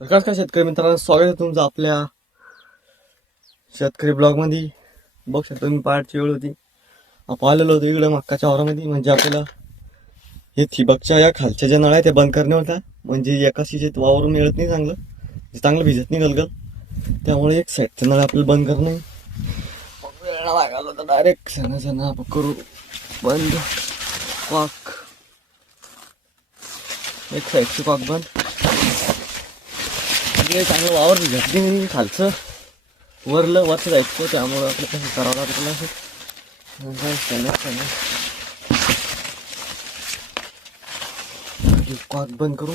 प्रकाश का शेतकरी मित्रांनो, स्वागत आहे तुमचं आपल्या शेतकरी ब्लॉग मध्ये. बघ शकतो मी पहाटची वेळ होती, आपण आलेलो होतो इकडे मक्काच्या वावरामध्ये. म्हणजे आपल्याला हे ठिबकच्या या खालच्या ज्या नळ आहे ते बंद करणे होता. म्हणजे एका शिजेत वावर मिळत नाही चांगलं भिजत नाही गलगल, त्यामुळे एक साईडचं नळ आपल्याला बंद करणं वेळ लागला होता. डायरेक्ट सणा आपण करू बंद कॉक, एक साईडची कॉक बंद. चांगलं वावर भिजत नाही खालचं वरचं जायचं, त्यामुळं आपलं कसं करावं लागतं असं. कॉक बंद करू.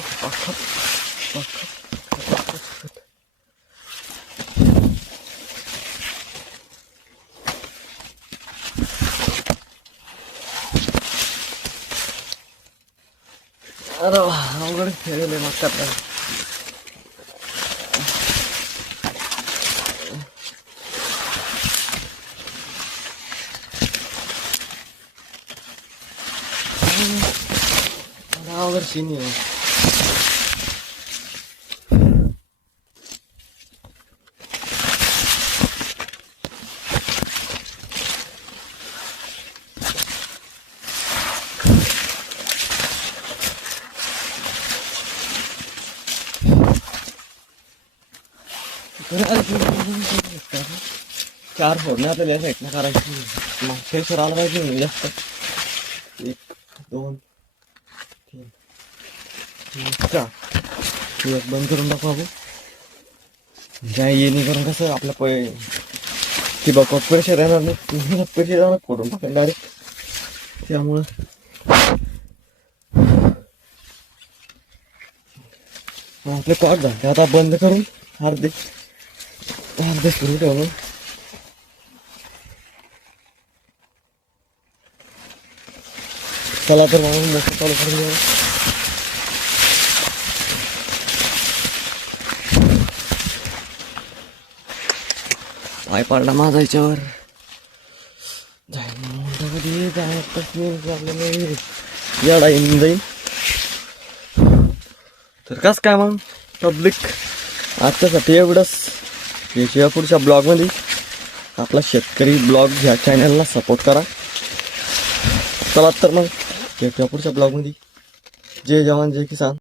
अरे अवघड खेळले मग आपल्याला. अवघड शिनी आहे. चार फोडणे आपल्याला या साईडनं करायची. मागच्या सर आला पाहिजे जास्त. 1 2 3 4 एक बंद करून टाकू आपण. ज्या येणे करून कसं आपलं की बघ पैसे येणार नाही, पैसे जाणार फोडून टाकेल डायरेक्ट. त्यामुळं आपले कॉट झाले आता बंद करून अर्धे सुरू ठेवून. चला तर मग मोठं चालू करून द्या. पाय पडला माझा याच्यावर याडा येऊन जाईल. तर कस काय मग पब्लिक आजच्यासाठी एवढंच. याच्या पुढच्या ब्लॉगमध्ये आपला शेतकरी ब्लॉग ह्या चॅनलला सपोर्ट करा. चला तर मग भेटूया पुढच्या ब्लॉगमध्ये. जय जवान जय किसान.